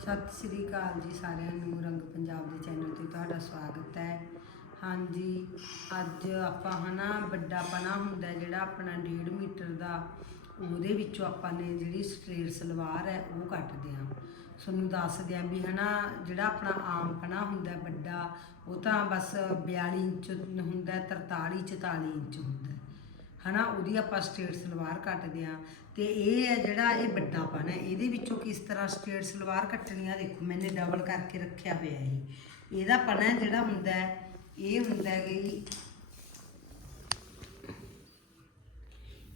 ਸਤਿ ਸ੍ਰੀ ਅਕਾਲ ਜੀ ਸਾਰਿਆਂ ਨੂੰ ਰੰਗ ਪੰਜਾਬ ਦੇ ਚੈਨਲ ਤੇ ਤੁਹਾਡਾ ਸਵਾਗਤ ਹੈ। ਹਾਂਜੀ ਅੱਜ ਆਪਾਂ ਹਨਾ ਵੱਡਾ ਪਨਾ ਹੁੰਦਾ ਜਿਹੜਾ ਆਪਣਾ 1.5 ਮੀਟਰ ਦਾ ਉਹਦੇ ਵਿੱਚੋਂ ਆਪਾਂ ਨੇ ਜਿਹੜੀ ਸਟ੍ਰੇਟ ਸਲਵਾਰ ਹੈ ਉਹ ਕੱਟਦੇ ਹਾਂ। ਤੁਹਾਨੂੰ ਦੱਸਦੇ ਆਂ ਵੀ ਹਨਾ ਜਿਹੜਾ ਆਪਣਾ ਆਮ ਪਨਾ ਹੁੰਦਾ ਵੱਡਾ ਉਹ ਤਾਂ ਬਸ 42 ਇੰਚ ਹੁੰਦਾ ਹੈ, 43 44 ਇੰਚ ਹੁੰਦਾ ਹਨਾ, ਉਹਦੀ ਆਪਾਂ ਸਟ੍ਰੇਟ ਸਲਵਾਰ ਕੱਟਦੇ ਆ ਤੇ ਇਹ ਹੈ ਜਿਹੜਾ ਇਹ ਵੱਡਾਪਨ ਹੈ। ਇਹਦੇ ਵਿੱਚੋਂ ਕਿਸ ਤਰ੍ਹਾਂ ਸਟ੍ਰੇਟ ਸਲਵਾਰ ਕੱਟਣੀ ਆ ਦੇਖੋ, ਮੈਨੇ ਡਬਲ ਕਰਕੇ ਰੱਖਿਆ ਹੋਇਆ ਇਹ। ਇਹਦਾ ਪਨ ਹੈ ਜਿਹੜਾ ਹੁੰਦਾ ਹੈ, ਇਹ ਹੁੰਦਾ ਹੈ ਕਿ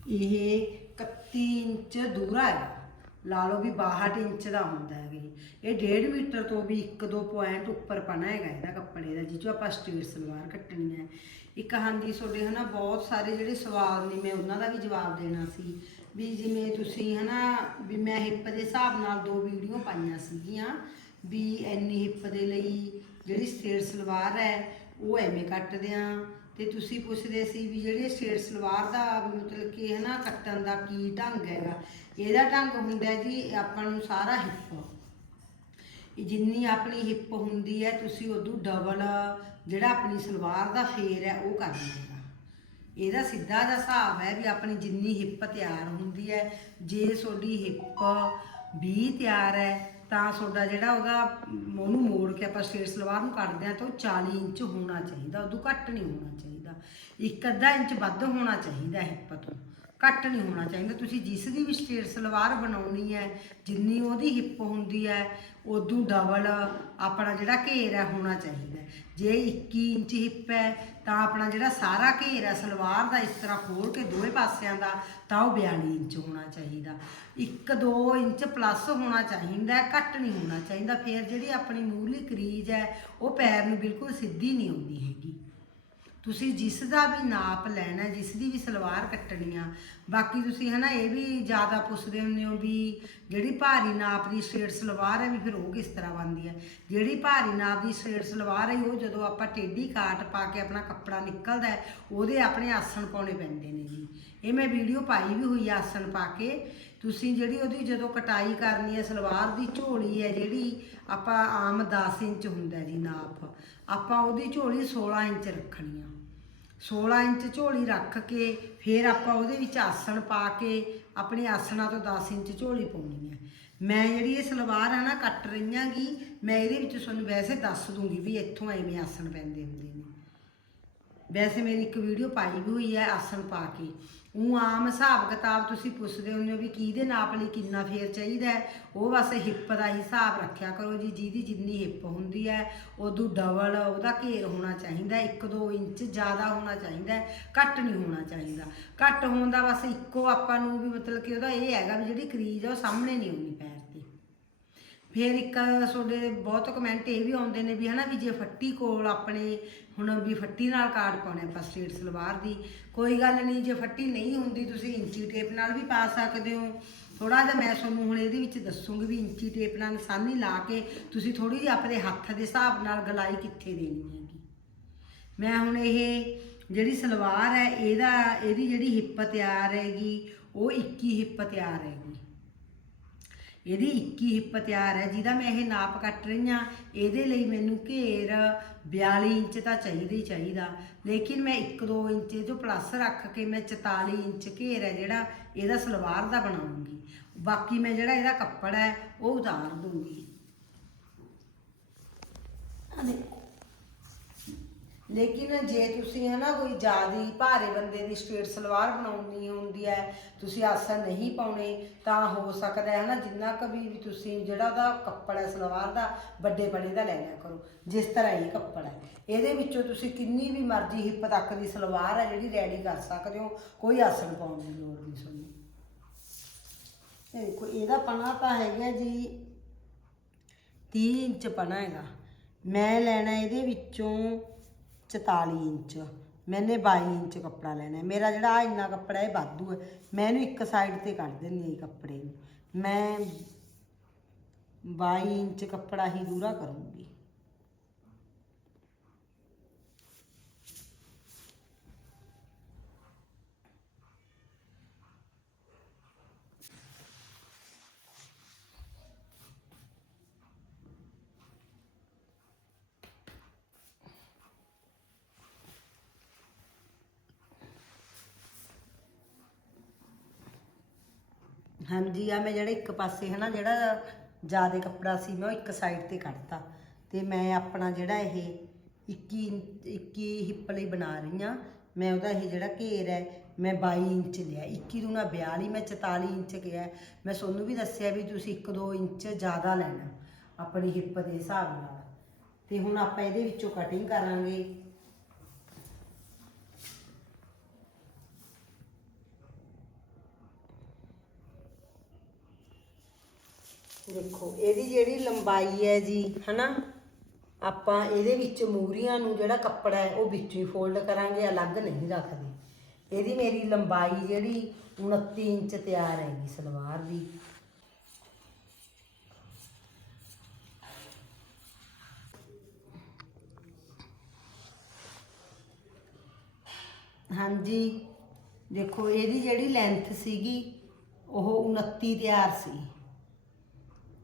ਇਹ 31 ਇੰਚ ਦੂਰਾ ਹੈ। ਲਾ ਲਓ ਵੀ 62 ਇੰਚ ਦਾ ਹੁੰਦਾ ਹੈ ਜੀ। ਇਹ 1.5 ਮੀਟਰ ਤੋਂ ਵੀ 1-2 ਪੁਆਇੰਟ ਉੱਪਰ ਪਨਾ ਹੈਗਾ ਇਹਦਾ ਕੱਪੜੇ ਦਾ ਜਿੱਚੋਂ ਆਪਾਂ ਸਟੇਟ ਸਲਵਾਰ ਕੱਟਣੀ ਹੈ। ਇੱਕ ਹਾਂਜੀ, ਤੁਹਾਡੇ ਹਨਾ ਬਹੁਤ ਸਾਰੇ ਜਿਹੜੇ ਸਵਾਲ ਨੇ, ਮੈਂ ਉਹਨਾਂ ਦਾ ਵੀ ਜਵਾਬ ਦੇਣਾ ਸੀ। ਵੀ ਜਿਵੇਂ ਤੁਸੀਂ ਹਨਾ, ਵੀ ਮੈਂ ਹਿੱਪ ਦੇ ਹਿਸਾਬ ਨਾਲ ਦੋ ਵੀਡੀਓ ਪਾਈਆਂ ਸੀਗੀਆਂ, ਵੀ ਐਨੀ ਹਿੱਪ ਦੇ ਲਈ ਜਿਹੜੀ ਸਟ੍ਰੇਟ ਸਲਵਾਰ ਹੈ, ਉਹ ਐਵੇਂ ਕੱਟਦੇ ਆ ਤੇ ਤੁਸੀਂ ਪੁੱਛਦੇ ਸੀ ਵੀ ਜਿਹੜੇ ਸਟ੍ਰੇਟ ਸਲਵਾਰ ਦਾ ਵੀ ਮਤਲਬ ਕਿ ਹਨਾ ਕੱਟਣ ਦਾ ਕੀ ਢੰਗ ਹੈਗਾ, ਇਹਦਾ ਢੰਗ ਹੁੰਦਾ ਜੀ ਆਪਾਂ ਨੂੰ ਸਾਰਾ ਹਿੱਪ। ਜਿੰਨੀ ਆਪਣੀ ਹਿੱਪ ਹੁੰਦੀ ਹੈ, ਤੁਸੀਂ ਉਦੋਂ ਡਬਲ ਜਿਹੜਾ ਆਪਣੀ ਸਲਵਾਰ ਦਾ ਫੇਰ ਹੈ, ਉਹ ਕਰ ਲਈਏਗਾ ਇਹਦਾ ਸਿੱਧਾ ਜਿਹਾ ਹਿਸਾਬ ਹੈ ਵੀ ਆਪਣੀ ਜਿੰਨੀ ਹਿੱਪ ਤਿਆਰ ਹੁੰਦੀ ਹੈ। ਜੇ ਤੁਹਾਡੀ ਹਿੱਪ 20 ਤਿਆਰ ਹੈ, ਤਾਂ ਤੁਹਾਡਾ ਜਿਹੜਾ ਉਹਦਾ ਉਹਨੂੰ ਮੋੜ ਕੇ ਆਪਾਂ ਸਟੇਟ ਸਲਵਾਰ ਨੂੰ ਕੱਢਦੇ ਆ ਤਾਂ ਉਹ 40 ਇੰਚ ਹੋਣਾ ਚਾਹੀਦਾ ਉਦੋਂ ਘੱਟ ਨਹੀਂ ਹੋਣਾ ਚਾਹੀਦਾ। ਇੱਕ ਅੱਧਾ ਇੰਚ ਵੱਧ ਹੋਣਾ ਚਾਹੀਦਾ ਹਿੱਪ ਤੋਂ। ਘੱਟ ਨਹੀਂ ਹੋਣਾ ਚਾਹੀਦਾ। ਤੁਸੀਂ ਜਿਸ ਦੀ ਵੀ ਸਟੇਟ ਸਲਵਾਰ ਬਣਾਉਣੀ ਹੈ, ਜਿੰਨੀ ਉਹਦੀ ਹਿੱਪ ਹੁੰਦੀ ਹੈ, ਉਦੋਂ ਡਬਲ ਆਪਣਾ ਜਿਹੜਾ ਘੇਰ ਹੈ ਹੋਣਾ ਚਾਹੀਦਾ। ਜੇ 21 ਇੰਚ ਹਿੱਪ ਹੈ, ਤਾਂ ਆਪਣਾ ਜਿਹੜਾ ਸਾਰਾ ਘੇਰ ਹੈ ਸਲਵਾਰ ਦਾ, ਇਸ ਤਰ੍ਹਾਂ ਖੋਲ ਕੇ ਦੋਵੇਂ ਪਾਸਿਆਂ ਦਾ, ਤਾਂ ਉਹ 42 ਇੰਚ ਹੋਣਾ ਚਾਹੀਦਾ। 1-2 ਇੰਚ ਪਲੱਸ ਹੋਣਾ ਚਾਹੀਦਾ, ਘੱਟ ਨਹੀਂ ਹੋਣਾ ਚਾਹੀਦਾ। ਫਿਰ ਜਿਹੜੀ ਆਪਣੀ ਮੂਹਲੀ ਕਰੀਜ ਹੈ, ਉਹ ਪੈਰ ਨੂੰ ਬਿਲਕੁਲ ਸਿੱਧੀ ਨਹੀਂ ਆਉਂਦੀ ਹੈਗੀ। ਤੁਸੀਂ ਜਿਸ ਦਾ ਵੀ ਨਾਪ ਲੈਣਾ ਜਿਸ ਦੀ ਵੀ ਸਲਵਾਰ ਕੱਟਣੀ ਆ, ਬਾਕੀ ਤੁਸੀਂ ਹਨਾ ਇਹ ਵੀ ਜ਼ਿਆਦਾ ਪੁੱਛਦੇ ਹੁੰਦੇ ਹੋ ਵੀ ਜਿਹੜੀ ਭਾਰੀ ਨਾਪ ਦੀ ਸਟ੍ਰੇਟ ਸਲਵਾਰ ਹੈ ਵੀ ਫਿਰ ਉਹ ਕਿਸ ਤਰ੍ਹਾਂ ਬਣਦੀ ਹੈ? ਜਿਹੜੀ ਭਾਰੀ ਨਾਪ ਦੀ ਸਟ੍ਰੇਟ ਸਲਵਾਰ ਹੈ, ਉਹ ਜਦੋਂ ਆਪਾਂ ਟੇਢੀ ਕਾਟ ਪਾ ਕੇ ਆਪਣਾ ਕੱਪੜਾ ਨਿਕਲਦਾ ਹੈ, ਉਹਦੇ ਆਪਣੇ ਆਸਣ ਪਾਉਣੇ ਪੈਂਦੇ ਨੇ ਜੀ। ਇਹ ਮੈਂ ਵੀਡੀਓ ਪਾਈ ਵੀ ਹੋਈ ਆਸਣ ਪਾ ਕੇ। ਤੁਸੀਂ ਜਿਹੜੀ ਉਹਦੀ ਜਦੋਂ ਕਟਾਈ ਕਰਨੀ ਹੈ, ਸਲਵਾਰ ਦੀ ਝੋਲੀ ਹੈ, ਜਿਹੜੀ ਆਪਾਂ ਆਮ 10 ਇੰਚ ਹੁੰਦਾ ਜੀ ਨਾਪ, ਆਪਾਂ ਉਹਦੀ ਝੋਲੀ 16 ਇੰਚ ਰੱਖਣੀ ਆ। 16 ਇੰਚ ਝੋਲੀ ਰੱਖ ਕੇ, ਫਿਰ ਆਪਾਂ ਉਹਦੇ ਵਿੱਚ ਆਸਣ ਪਾ ਕੇ, ਆਪਣੇ ਆਸਣਾਂ ਤੋਂ 10 ਇੰਚ ਝੋਲੀ ਪਾਉਣੀ ਹੈ ਮੈਂ ਜਿਹੜੀ ਇਹ ਸਲਵਾਰ ਹੈ ਨਾ, ਕੱਟ ਰਹੀਆਂ ਗੀ ਮੈਂ ਇਹਦੇ ਵਿੱਚ ਤੁਹਾਨੂੰ ਵੈਸੇ ਦੱਸ ਦੂੰਗੀ ਵੀ ਇੱਥੋਂ ਐਵੇਂ ਆਸਣ ਪੈਂਦੇ ਹੁੰਦੇ ਨੇ। ਵੈਸੇ ਮੇਰੀ ਇੱਕ ਵੀਡੀਓ ਪਾਈ ਵੀ ਹੋਈ ਹੈ ਆਸਣ ਪਾ ਕੇ। ਉਹ ਆਮ ਹਿਸਾਬ ਕਿਤਾਬ ਤੁਸੀਂ ਪੁੱਛਦੇ ਹੁੰਦੇ ਹੋ ਵੀ ਕਿਹਦੇ ਨਾਪ ਲਈ ਕਿੰਨਾ ਫੇਰ ਚਾਹੀਦਾ ਹੈ? ਉਹ ਬਸ ਹਿੱਪ ਦਾ ਹੀ ਹਿਸਾਬ ਰੱਖਿਆ ਕਰੋ ਜੀ, ਜਿਹਦੀ ਜਿੰਨੀ ਹਿੱਪ ਹੁੰਦੀ ਹੈ ਉਦੋਂ ਡਬਲ ਉਹਦਾ ਘੇਰ ਹੋਣਾ ਚਾਹੀਦਾ 1-2 ਇੰਚ ਜ਼ਿਆਦਾ ਹੋਣਾ ਚਾਹੀਦਾ ਘੱਟ ਨਹੀਂ ਹੋਣਾ ਚਾਹੀਦਾ। ਘੱਟ ਹੋਣ ਦਾ ਬਸ ਇੱਕੋ ਆਪਾਂ ਨੂੰ ਵੀ ਮਤਲਬ ਕਿ ਉਹਦਾ ਇਹ ਹੈਗਾ ਵੀ ਜਿਹੜੀ ਕਰੀਜ਼ ਆ ਉਹ ਸਾਹਮਣੇ ਨਹੀਂ ਆਉਣੀ ਪੈ ਫਿਰ ਇੱਕ ਤੁਹਾਡੇ ਬਹੁਤ ਕਮੈਂਟ ਇਹ ਵੀ ਆਉਂਦੇ ਨੇ ਵੀ ਹਨਾ ਵੀ ਜੇ ਫੱਟੀ ਕੋਲ ਆਪਣੇ ਹੁਣ ਵੀ ਫੱਟੀ ਨਾਲ ਕਾਰਡ ਪਾਉਣੇ ਆਪਾਂ ਸਟ੍ਰੇਟ ਸਲਵਾਰ ਦੀ, ਕੋਈ ਗੱਲ ਨਹੀਂ, ਜੇ ਫੱਟੀ ਨਹੀਂ ਹੁੰਦੀ ਤੁਸੀਂ ਇੰਚੀ ਟੇਪ ਨਾਲ ਵੀ ਪਾ ਸਕਦੇ ਹੋ। ਥੋੜਾ ਜਿਹਾ ਮੈਂ ਤੁਹਾਨੂੰ ਹੁਣ ਇਹਦੇ ਵਿੱਚ ਦੱਸੂਗੀ ਵੀ ਇੰਚੀ ਟੇਪ ਨਾਲ ਨਿਸ਼ਾਨੀ ਲਾ ਕੇ ਤੁਸੀਂ ਥੋੜੀ ਜਿਹੀ ਆਪਣੇ ਹੱਥ ਦੇ ਹਿਸਾਬ ਨਾਲ ਗਲਾਈ ਕਿੱਥੇ ਦੇਣੀ ਹੈਗੀ। ਮੈਂ ਹੁਣ ਇਹ ਜਿਹੜੀ ਸਲਵਾਰ ਹੈ, ਇਹਦਾ, ਇਹਦੀ ਜਿਹੜੀ ਹਿੱਪ ਤਿਆਰ ਹੈਗੀ, ਉਹ 21 ਹਿੱਪ ਤਿਆਰ ਹੈਗੀ। ਇਹਦੀ 21 ਹਿੱਪ ਤਿਆਰ ਹੈ, ਜਿਹਦਾ ਮੈਂ ਇਹ ਨਾਪ ਕੱਟ ਰਹੀ ਹਾਂ। ਇਹਦੇ ਲਈ ਮੈਨੂੰ ਘੇਰ 42 ਇੰਚ ਤਾਂ ਚਾਹੀਦਾ ਹੀ ਚਾਹੀਦਾ। ਲੇਕਿਨ ਮੈਂ 1-2 ਇੰਚ ਜੋ ਪਲੱਸ ਰੱਖ ਕੇ ਮੈਂ 44 ਇੰਚ ਘੇਰ ਹੈ ਜਿਹੜਾ, ਇਹਦਾ ਸਲਵਾਰ ਦਾ ਬਣਾਉਂਗੀ। ਬਾਕੀ ਮੈਂ ਜਿਹੜਾ ਇਹਦਾ ਕੱਪੜਾ ਹੈ, ਉਹ ਉਤਾਰ ਦੂੰਗੀ। ਆ ਦੇਖੋ। ਲੇਕਿਨ ਜੇ ਤੁਸੀਂ ਹਨਾ ਕੋਈ ਜ਼ਿਆਦੀ ਭਾਰੇ ਬੰਦੇ ਦੀ ਸਟ੍ਰੇਟ ਸਲਵਾਰ ਬਣਾਉਣੀ ਹੁੰਦੀ ਹੈ, ਤੁਸੀਂ ਆਸਣ ਨਹੀਂ ਪਾਉਣੇ, ਤਾਂ ਹੋ ਸਕਦਾ ਹੈ ਹਨਾ ਜਿੰਨਾ ਕੁ ਵੀ ਤੁਸੀਂ ਜਿਹੜਾ ਉਹਦਾ ਕੱਪੜਾ ਹੈ, ਸਲਵਾਰ ਦਾ, ਵੱਡੇ ਬੜੇ ਦਾ ਲੈ ਲਿਆ ਕਰੋ, ਜਿਸ ਤਰ੍ਹਾਂ ਇਹ ਕੱਪੜਾ ਹੈ। ਇਹਦੇ ਵਿੱਚੋਂ ਤੁਸੀਂ ਕਿੰਨੀ ਵੀ ਮਰਜ਼ੀ ਹਿੱਪ ਤੱਕ ਦੀ ਸਲਵਾਰ ਹੈ ਜਿਹੜੀ ਰੈਡੀ ਕਰ ਸਕਦੇ ਹੋ, ਕੋਈ ਆਸਣ ਪਾਉਣ ਦੀ ਲੋੜ ਨਹੀਂ ਤੁਹਾਨੂੰ ਇਹ ਦੇਖੋ, ਇਹਦਾ ਪਣਾ ਤਾਂ ਹੈਗਾ ਜੀ 30 ਇੰਚ ਪਣਾ ਹੈਗਾ। ਮੈਂ ਲੈਣਾ ਇਹਦੇ ਵਿੱਚੋਂ 44 ਇੰਚ। ਮੈਨੇ 22 ਇੰਚ ਕੱਪੜਾ ਲੈਣਾ। ਹੈ। ਮੇਰਾ ਜਿਹੜਾ ਆ ਇੰਨਾ ਕੱਪੜਾ ਇਹ ਵਾਧੂ ਹੈ। ਮੈਂ ਇਹਨੂੰ ਇੱਕ ਸਾਈਡ ਤੇ ਕੱਢ ਦਿੰਦੀ ਹਾਂ ਕੱਪੜੇ ਨੂੰ। ਮੈਂ 22 ਇੰਚ ਕੱਪੜਾ ਹੀ ਦੂਰਾ ਕਰੂੰਗੀ। ਹਾਂਜੀ ਆ ਮੈਂ ਜਿਹੜਾ ਇੱਕ ਪਾਸੇ ਹੈ ਨਾ ਜਿਹੜਾ ਜ਼ਿਆਦਾ ਕੱਪੜਾ ਸੀ, ਮੈਂ ਉਹ ਇੱਕ ਸਾਈਡ ਤੇ ਕੱਢਤਾ। ਤੇ ਮੈਂ ਆਪਣਾ ਜਿਹੜਾ ਇਹ 21 21 ਹਿੱਪ ਲਈ ਬਣਾ ਰਹੀ ਆ ਮੈਂ ਉਹਦਾ ਇਹ ਜਿਹੜਾ ਘੇਰ ਹੈ, ਮੈਂ 22 ਇੰਚ ਲਿਆ। 21 ਦੂਣਾ 42 ਮੈਂ 44 ਇੰਚ ਗਿਆ ਮੈਂ ਤੁਹਾਨੂੰ ਵੀ ਦੱਸਿਆ ਵੀ ਤੁਸੀਂ 1-2 ਇੰਚ ਜ਼ਿਆਦਾ ਲੈਣਾ, ਆਪਣੀ ਹਿੱਪ ਦੇ ਹਿਸਾਬ ਨਾਲ। ਤੇ ਹੁਣ ਆਪਾਂ ਇਹਦੇ ਵਿੱਚੋਂ ਕਟਿੰਗ ਕਰਾਂਗੇ। ਦੇਖੋ, ਇਹਦੀ ਜਿਹੜੀ ਲੰਬਾਈ ਹੈ ਜੀ, ਹਨਾ, ਆਪਾਂ ਇਹਦੇ ਵਿੱਚ ਮੂਰੀਆਂ ਨੂੰ ਜਿਹੜਾ ਕੱਪੜਾ ਹੈ, ਉਹ ਵਿੱਚੋਂ ਹੀ ਫੋਲਡ ਕਰਾਂਗੇ, ਅਲੱਗ ਨਹੀਂ ਰੱਖਦੇ। ਇਹਦੀ ਮੇਰੀ ਲੰਬਾਈ ਜਿਹੜੀ 29 ਇੰਚ ਤਿਆਰ ਹੈਗੀ ਸਲਵਾਰ ਦੀ। ਹਾਂਜੀ, ਦੇਖੋ, ਇਹਦੀ ਜਿਹੜੀ ਲੈਂਥ ਸੀਗੀ, ਉਹ 29 ਤਿਆਰ ਸੀ।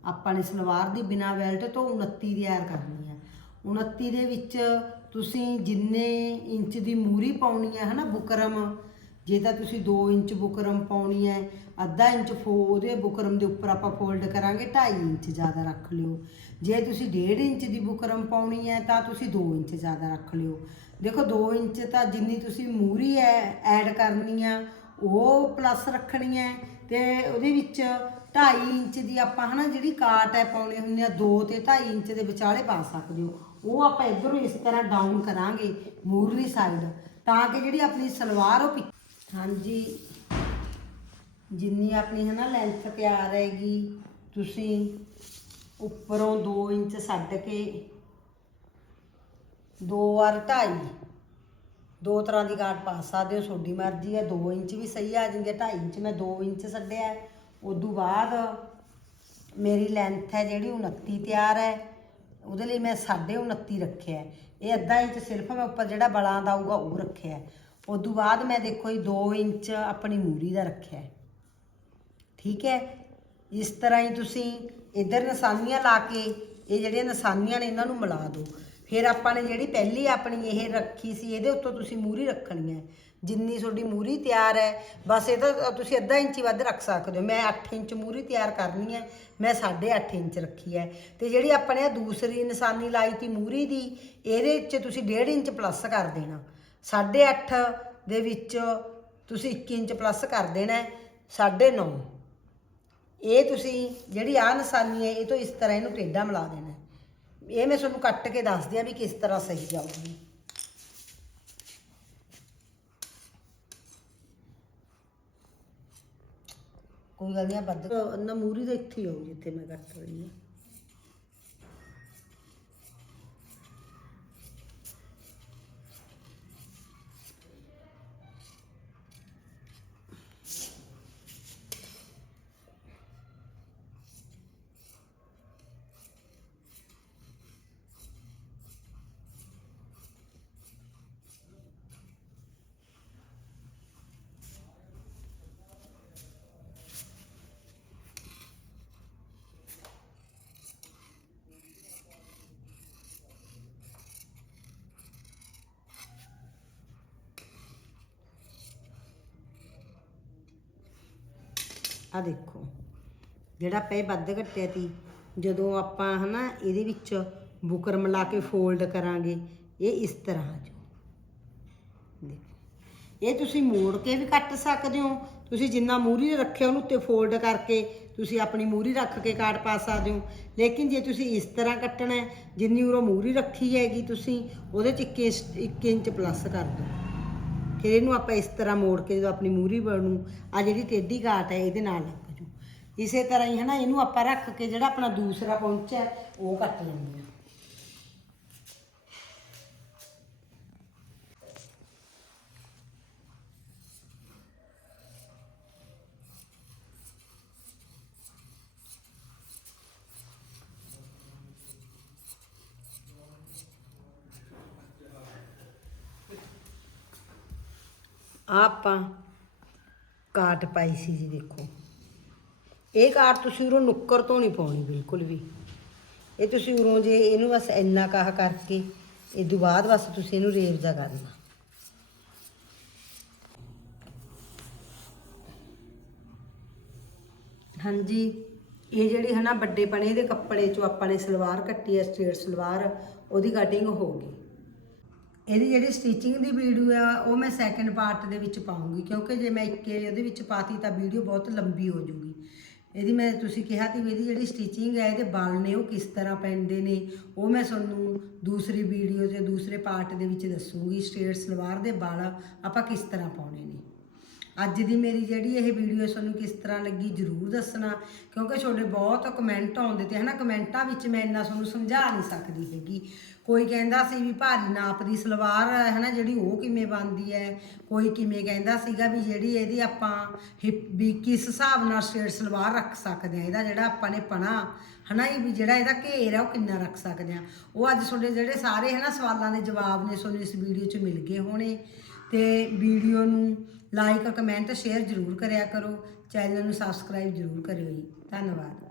ਆਪਾਂ ਨੇ ਸਲਵਾਰ ਦੀ ਬਿਨਾ ਬੈਲਟ ਤੋਂ 29 ਤਿਆਰ ਕਰਨੀ ਹੈ। 29 ਦੇ ਵਿੱਚ ਤੁਸੀਂ ਜਿੰਨੇ ਇੰਚ ਦੀ ਮੂਰੀ ਪਾਉਣੀ ਹੈ, ਹਨਾ, ਬੁਕਰਮ, ਜੇ ਤਾਂ ਤੁਸੀਂ 2 ਇੰਚ ਬੁਕਰਮ ਪਾਉਣੀ ਹੈ, ਅੱਧਾ ਇੰਚ ਫੋ, ਉਹਦੇ ਬੁਕਰਮ ਦੇ ਉੱਪਰ ਆਪਾਂ ਫੋਲਡ ਕਰਾਂਗੇ 2.5 ਇੰਚ ਜ਼ਿਆਦਾ ਰੱਖ ਲਿਓ। ਜੇ ਤੁਸੀਂ 1.5 ਇੰਚ ਦੀ ਬੁਕਰਮ ਪਾਉਣੀ ਹੈ, ਤਾਂ ਤੁਸੀਂ 2 ਇੰਚ ਜ਼ਿਆਦਾ ਰੱਖ ਲਿਓ। ਦੇਖੋ 2 ਇੰਚ ਤਾਂ ਜਿੰਨੀ ਤੁਸੀਂ ਮੂਰੀ ਐ, ਐਡ ਕਰਨੀ ਆ ਉਹ ਪਲੱਸ ਰੱਖਣੀ ਹੈ ਤੇ ਉਹਦੇ ਵਿੱਚ 2.5 ਇੰਚ ਦੀ ਆਪਾਂ ਹਨਾ ਜਿਹੜੀ ਕਾਟ ਹੈ ਪਾਉਣੀ ਹੁੰਦੀ ਆ 2 ਤੇ 2.5 ਇੰਚ ਦੇ ਵਿਚਾਲੇ ਪਾ ਸਕਦੇ ਹੋ। ਉਹ ਆਪਾਂ ਇਧਰੋਂ ਇਸ ਤਰ੍ਹਾਂ ਡਾਊਨ ਕਰਾਂਗੇ ਮੂਰਲੀ ਸਾਈਡ ਤਾਂ ਕਿ ਜਿਹੜੀ ਆਪਣੀ ਸਲਵਾਰ ਉਹ ਪਿੱਛੇ ਹਾਂਜੀ। ਜਿੰਨੀ ਆਪਣੀ ਹਨਾ ਲੈਂਥ ਤਿਆਰ ਹੈਗੀ, ਤੁਸੀਂ ਉੱਪਰੋਂ 2 ਇੰਚ ਛੱਡ ਕੇ ਦੋ ਵਾਰ 2.5 ਦੋ ਤਰ੍ਹਾਂ ਦੀ ਕਾਟ ਪਾ ਸਕਦੇ ਹੋ, ਤੁਹਾਡੀ ਮਰਜ਼ੀ ਹੈ। 2 ਇੰਚ ਵੀ ਸਹੀ ਆ ਜਾਂਦੀ ਹੈ 2.5 ਇੰਚ ਮੈਂ 2 ਇੰਚ ਛੱਡਿਆ ਹੈ। ਉਦੋਂ ਬਾਅਦ ਮੇਰੀ ਲੈਂਥ ਹੈ ਜਿਹੜੀ 29 ਤਿਆਰ ਹੈ। ਉਹਦੇ ਲਈ ਮੈਂ 29.5 ਰੱਖਿਆ ਇਹ ਅੱਧਾ ਇੰਚ ਸਿਰਫ ਮੈਂ ਉੱਪਰ ਜਿਹੜਾ ਬਲਾਂ ਦਾ ਆਊਗਾ, ਉਹ ਰੱਖਿਆ ਹੈ। ਉਦੋਂ ਬਾਅਦ ਮੈਂ ਦੇਖੋ ਜੀ 2 ਇੰਚ ਆਪਣੀ ਮੂਰੀ ਦਾ ਰੱਖਿਆ ਠੀਕ ਹੈ? ਇਸ ਤਰ੍ਹਾਂ ਹੀ ਤੁਸੀਂ ਇੱਧਰ ਨਿਸ਼ਾਨੀਆਂ ਲਾ ਕੇ, ਇਹ ਜਿਹੜੀਆਂ ਨਿਸ਼ਾਨੀਆਂ ਨੇ, ਇਹਨਾਂ ਨੂੰ ਮਿਲਾ ਦਿਓ। ਫਿਰ ਆਪਾਂ ਨੇ ਜਿਹੜੀ ਪਹਿਲੀ ਆਪਣੀ ਇਹ ਰੱਖੀ ਸੀ, ਇਹਦੇ ਉੱਤੋਂ ਤੁਸੀਂ ਮੂਰੀ ਰੱਖਣੀ ਹੈ। ਜਿੰਨੀ ਤੁਹਾਡੀ ਮੂਰੀ ਤਿਆਰ ਹੈ, ਬਸ ਇਹ ਤਾਂ ਤੁਸੀਂ ਅੱਧਾ ਇੰਚ ਵੱਧ ਰੱਖ ਸਕਦੇ ਹੋ। ਮੈਂ 8 ਇੰਚ ਮੂਰੀ ਤਿਆਰ ਕਰਨੀ ਹੈ, ਮੈਂ 8.5 ਇੰਚ ਰੱਖੀ ਹੈ। ਤੇ ਜਿਹੜੀ ਆਪਣੇ ਆ ਦੂਸਰੀ ਨਿਸ਼ਾਨੀ ਲਾਈ ਤੀ ਮੂਰੀ ਦੀ, ਇਹਦੇ ਵਿੱਚ ਤੁਸੀਂ 1.5 ਇੰਚ ਪਲੱਸ ਕਰ ਦੇਣਾ। 8.5 ਦੇ ਵਿੱਚ ਤੁਸੀਂ 1 ਇੰਚ ਪਲੱਸ ਕਰ ਦੇਣਾ ਹੈ 9.5 ਇਹ ਤੁਸੀਂ ਜਿਹੜੀ ਆ ਨਿਸ਼ਾਨੀ ਹੈ, ਇਹ ਤੋਂ ਇਸ ਤਰ੍ਹਾਂ ਇਹਨੂੰ ਟੇਢਾ ਮਿਲਾ ਦੇਣਾ ਇਹ ਮੈਂ ਤੁਹਾਨੂੰ ਕੱਟ ਕੇ ਦੱਸਦੀ ਆ ਵੀ ਕਿਸ ਤਰ੍ਹਾਂ ਸਹੀ ਜਾਊਗੀ। ਕੋਈ ਗੱਲ ਨਹੀਂ ਆ ਵੱਧ ਨਾ ਮੂਰੀ ਦਾ ਇੱਥੇ ਹੀ ਹੋਊ ਜਿੱਥੇ ਮੈਂ ਕੱਟ ਰਹੀ ਹਾਂ। ਆ ਦੇਖੋ। ਜਿਹੜਾ ਆਪਾਂ ਇਹ ਵੱਧ ਘਟਿਆ ਤੀ, ਜਦੋਂ ਆਪਾਂ ਹਨਾ ਇਹਦੇ ਵਿੱਚ ਬੁਕਰਮ ਲਾ ਕੇ ਫੋਲਡ ਕਰਾਂਗੇ, ਇਹ ਇਸ ਤਰ੍ਹਾਂ ਆ ਜਾਊ। ਦੇਖੋ। ਇਹ ਤੁਸੀਂ ਮੋੜ ਕੇ ਵੀ ਕੱਟ ਸਕਦੇ ਹੋ। ਤੁਸੀਂ ਜਿੰਨਾ ਮੂਰੀ ਰੱਖਿਆ ਉਹਨੂੰ ਉੱਤੇ ਫੋਲਡ ਕਰਕੇ ਤੁਸੀਂ ਆਪਣੀ ਮੂਰੀ ਰੱਖ ਕੇ ਕਾਟ ਪਾ ਸਕਦੇ ਹੋ। ਲੇਕਿਨ ਜੇ ਤੁਸੀਂ ਇਸ ਤਰ੍ਹਾਂ ਕੱਟਣਾ ਜਿੰਨੀ ਉਰੋਂ ਮੂਰੀ ਰੱਖੀ ਹੈਗੀ ਤੁਸੀਂ, ਉਹਦੇ ਚ 1 ਇੰਚ ਪਲੱਸ ਕਰ ਦਿਓ। ਫਿਰ ਇਹਨੂੰ ਆਪਾਂ ਇਸ ਤਰ੍ਹਾਂ ਮੋੜ ਕੇ ਜਦੋਂ ਆਪਣੀ ਮੂਰੀ ਬਣੂ ਆ ਜਿਹੜੀ ਟੇਢੀ ਕਾਟ ਹੈ ਇਹਦੇ ਨਾਲ ਲੱਗ ਜੂ। ਇਸੇ ਤਰ੍ਹਾਂ ਹੀ ਹਨਾ ਇਹਨੂੰ ਆਪਾਂ ਰੱਖ ਕੇ ਜਿਹੜਾ ਆਪਣਾ ਦੂਸਰਾ ਪਹੁੰਚਾ ਹੈ, ਉਹ ਕੱਟ ਲੈਂਦੇ ਹਾਂ ਆਹ ਆਪਾਂ ਕਾਟ ਪਾਈ ਸੀ ਜੀ ਦੇਖੋ। ਇਹ ਕਾਟ ਤੁਸੀਂ ਉਰੋਂ ਨੁੱਕਰ ਤੋਂ ਨਹੀਂ ਪਾਉਣੀ ਬਿਲਕੁਲ ਵੀ। ਇਹ ਤੁਸੀਂ ਉਰੋਂ ਜੇ ਇਹਨੂੰ ਬਸ ਇੰਨਾ ਕਾਹ ਕਰਕੇ, ਇਹ ਤੋਂ ਬਾਅਦ ਬਸ ਤੁਸੀਂ ਇਹਨੂੰ ਰੇਵ ਦਾ ਕਰਨਾ ਹਾਂਜੀ, ਇਹ ਜਿਹੜੀ ਹੈ ਨਾ ਵੱਡੇ ਪਣੇ ਦੇ ਕੱਪੜੇ ਚੋਂ ਆਪਾਂ ਨੇ ਸਲਵਾਰ ਕੱਟੀ ਹੈ ਸਟੇਟ ਸਲਵਾਰ, ਉਹਦੀ ਕਟਿੰਗ ਹੋ ਗਈ। ਇਹਦੀ ਜਿਹੜੀ ਸਟਿਚਿੰਗ ਦੀ ਵੀਡੀਓ ਆ, ਉਹ ਮੈਂ ਸੈਕੰਡ ਪਾਰਟ ਦੇ ਵਿੱਚ ਪਾਉਂਗੀ, ਕਿਉਂਕਿ ਜੇ ਮੈਂ ਇੱਕੇ ਉਹਦੇ ਵਿੱਚ ਪਾਤੀ ਤਾਂ ਵੀਡੀਓ ਬਹੁਤ ਲੰਬੀ ਹੋ ਜੂਗੀ ਇਹਦੀ ਮੈਂ, ਤੁਸੀਂ ਕਿਹਾ ਤੀ ਵੀ ਇਹਦੀ ਜਿਹੜੀ ਸਟਿਚਿੰਗ ਹੈ ਇਹਦੇ ਬਲ ਨੇ ਉਹ ਕਿਸ ਤਰ੍ਹਾਂ ਪੈਂਦੇ ਨੇ, ਉਹ ਮੈਂ ਤੁਹਾਨੂੰ ਦੂਸਰੀ ਵੀਡੀਓ ਤੇ ਦੂਸਰੇ ਪਾਰਟ ਦੇ ਵਿੱਚ ਦੱਸੂਗੀ। ਸਟੇਟ ਸਲਵਾਰ ਦੇ ਬਲ ਆਪਾਂ ਕਿਸ ਤਰ੍ਹਾਂ ਪਾਉਣੇ ਨੇ। ਅੱਜ ਦੀ ਮੇਰੀ ਜਿਹੜੀ ਇਹ ਵੀਡੀਓ ਤੁਹਾਨੂੰ ਕਿਸ ਤਰ੍ਹਾਂ ਲੱਗੀ ਜਰੂਰ ਦੱਸਣਾ, ਕਿਉਂਕਿ ਤੁਹਾਡੇ ਬਹੁਤ ਕਮੈਂਟ ਆਉਂਦੇ ਤੇ, ਹਨਾ ਕਮੈਂਟਾਂ ਵਿੱਚ ਮੈਂ ਇੰਨਾ ਤੁਹਾਨੂੰ ਸਮਝਾ ਨਹੀਂ ਸਕਦੀ ਹੈਗੀ। ਕੋਈ ਕਹਿੰਦਾ ਸੀ ਵੀ ਭਾਰੀ ਨਾਪ ਦੀ ਸਲਵਾਰ ਹੈ ਨਾ ਜਿਹੜੀ ਉਹ ਕਿਵੇਂ ਬਣਦੀ ਹੈ? ਕੋਈ ਕਿਵੇਂ ਕਹਿੰਦਾ ਸੀਗਾ ਵੀ ਜਿਹੜੀ ਇਹਦੀ ਆਪਾਂ ਹਿਪ ਵੀ ਕਿਸ ਹਿਸਾਬ ਨਾਲ ਸਟੇਟ ਸਲਵਾਰ ਰੱਖ ਸਕਦੇ ਆ ਇਹਦਾ ਜਿਹੜਾ ਆਪਾਂ ਨੇ ਪਣਾ, ਹਨਾ, ਇਹ ਵੀ ਜਿਹੜਾ ਇਹਦਾ ਘੇਰ ਹੈ, ਉਹ ਕਿੰਨਾ ਰੱਖ ਸਕਦੇ ਆ ਉਹ ਅੱਜ ਤੁਹਾਡੇ ਜਿਹੜੇ ਸਾਰੇ, ਹਨਾ, ਸਵਾਲਾਂ ਦੇ ਜਵਾਬ ਨੇ, ਤੁਹਾਨੂੰ ਇਸ ਵੀਡੀਓ 'ਚ ਮਿਲ ਗਏ ਹੋਣੇ। ਤੇ ਵੀਡੀਓ ਨੂੰ ਲਾਈਕ ਕਮੈਂਟ ਸ਼ੇਅਰ ਜ਼ਰੂਰ ਕਰਿਆ ਕਰੋ ਚੈਨਲ ਨੂੰ ਸਬਸਕ੍ਰਾਈਬ ਜ਼ਰੂਰ ਕਰਿਓ ਜੀ। ਧੰਨਵਾਦ।